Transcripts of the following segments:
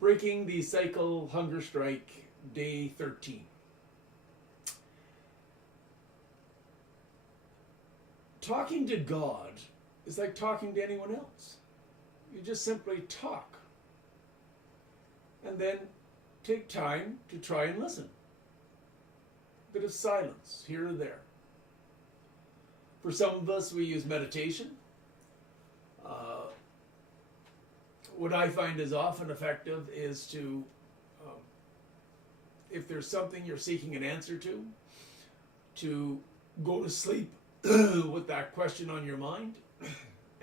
Breaking the Cycle Hunger Strike, Day 13. Talking to God is like talking to anyone else. You just simply talk. And then take time to try and listen. A bit of silence here or there. For some of us, we use meditation. What I find is often effective is to, if there's something you're seeking an answer to go to sleep with that question on your mind,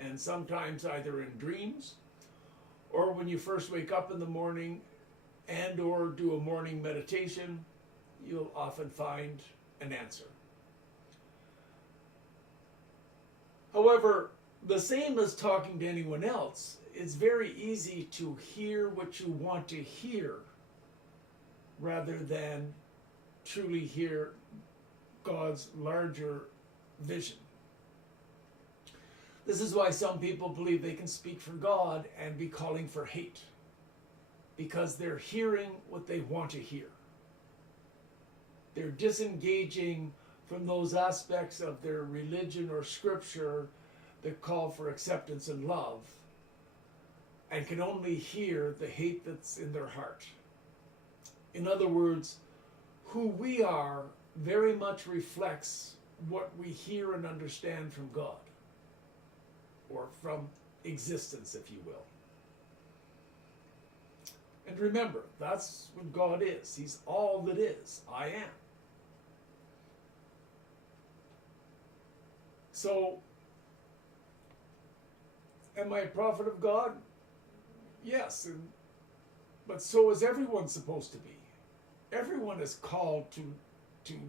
and sometimes either in dreams or when you first wake up in the morning and or do a morning meditation, you'll often find an answer. However, the same as talking to anyone else, it's very easy to hear what you want to hear rather than truly hear God's larger vision. This is why some people believe they can speak for God and be calling for hate, because they're hearing what they want to hear. They're disengaging from those aspects of their religion or scripture that call for acceptance and love, and can only hear the hate that's in their heart. In other words, who we are very much reflects what we hear and understand from God, or from existence, if you will. And remember, that's what God is. He's all that is. I am. So, am I a prophet of God? Yes, but so is everyone supposed to be. Everyone is called to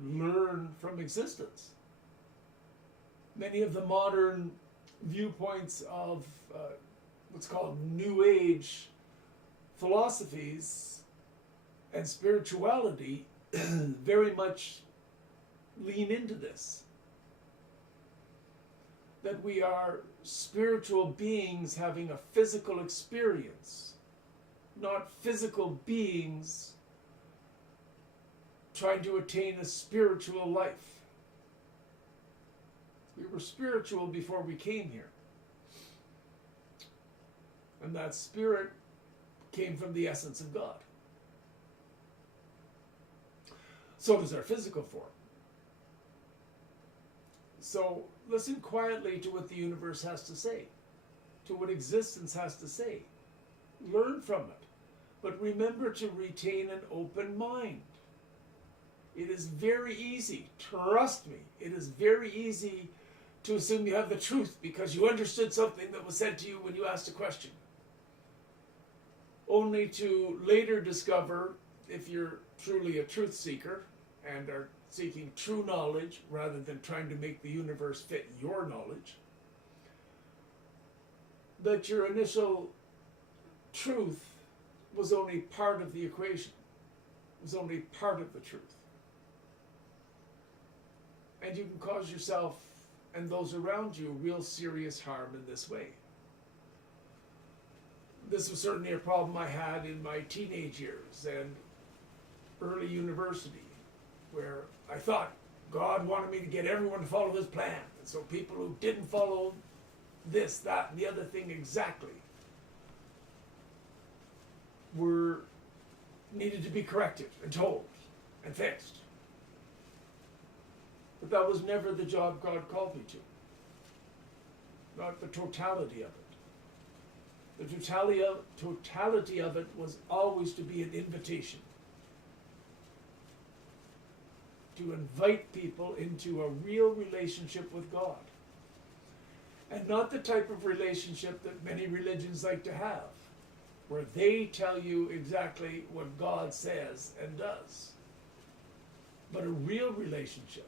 learn from existence. Many of the modern viewpoints of what's called New Age philosophies and spirituality very much lean into this. That we are spiritual beings having a physical experience, not physical beings trying to attain a spiritual life. We were spiritual before we came here. And that spirit came from the essence of God. So does our physical form. So listen quietly to what the universe has to say, to what existence has to say. Learn from it. But remember to retain an open mind. It is very easy, trust me, it is very easy to assume you have the truth because you understood something that was said to you when you asked a question. Only to later discover, if you're truly a truth seeker and are seeking true knowledge rather than trying to make the universe fit your knowledge, that your initial truth was only part of the equation, was only part of the truth. And you can cause yourself and those around you real serious harm in this way. This was certainly a problem I had in my teenage years and early university, where I thought God wanted me to get everyone to follow his plan. And so people who didn't follow this, that, and the other thing exactly needed to be corrected and told and fixed. But that was never the job God called me to. Not the totality of it. The totality of it was always to be an invitation. To invite people into a real relationship with God. And not the type of relationship that many religions like to have, where they tell you exactly what God says and does. But a real relationship.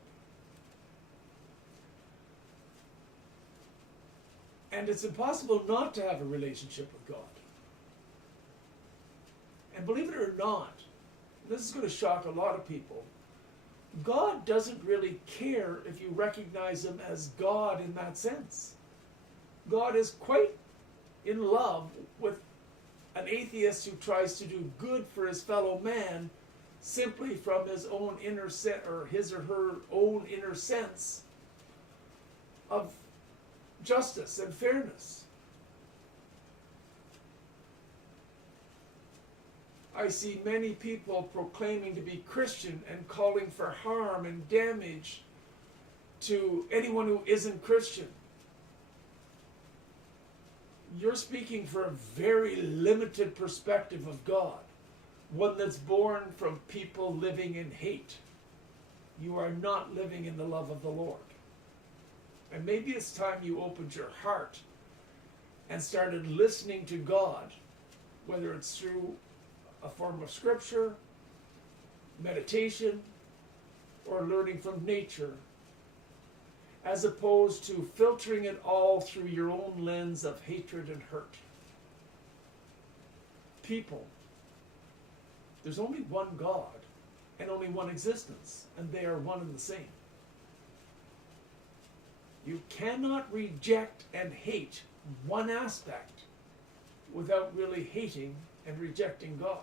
And it's impossible not to have a relationship with God. And believe it or not, this is going to shock a lot of people, God doesn't really care if you recognize him as God in that sense. God is quite in love with an atheist who tries to do good for his fellow man simply from his own inner or his or her own inner sense of justice and fairness. I see many people proclaiming to be Christian and calling for harm and damage to anyone who isn't Christian. You're speaking for a very limited perspective of God, one that's born from people living in hate. You are not living in the love of the Lord. And maybe it's time you opened your heart and started listening to God, whether it's through a form of scripture, meditation, or learning from nature, as opposed to filtering it all through your own lens of hatred and hurt. People, there's only one God and only one existence, and they are one and the same. You cannot reject and hate one aspect without really hating and rejecting God.